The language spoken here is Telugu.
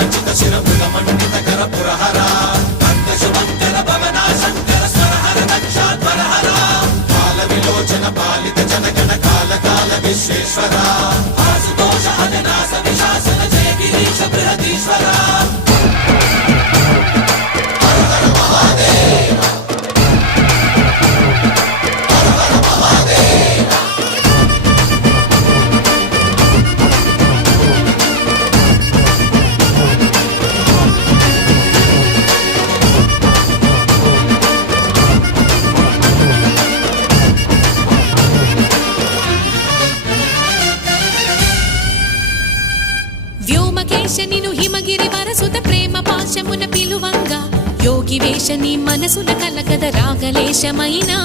కరాజిత శిరముల మండిత కర పురహర శుభంకర భవనా శంకర స్వరహర దక్షాధ్వరహర కాల విలోచన పాలిత జనగణ కాల కాల విశ్వేశ్వర ఆశుతోష హననాశ విశాసన జయ గిరీశ బృహదీశ్వర నిను హిమగిరి వరసుత ప్రేమ పాశమున పిలువంగా యోగి వేష నీ మనసున కలకద రాగలేశమైనా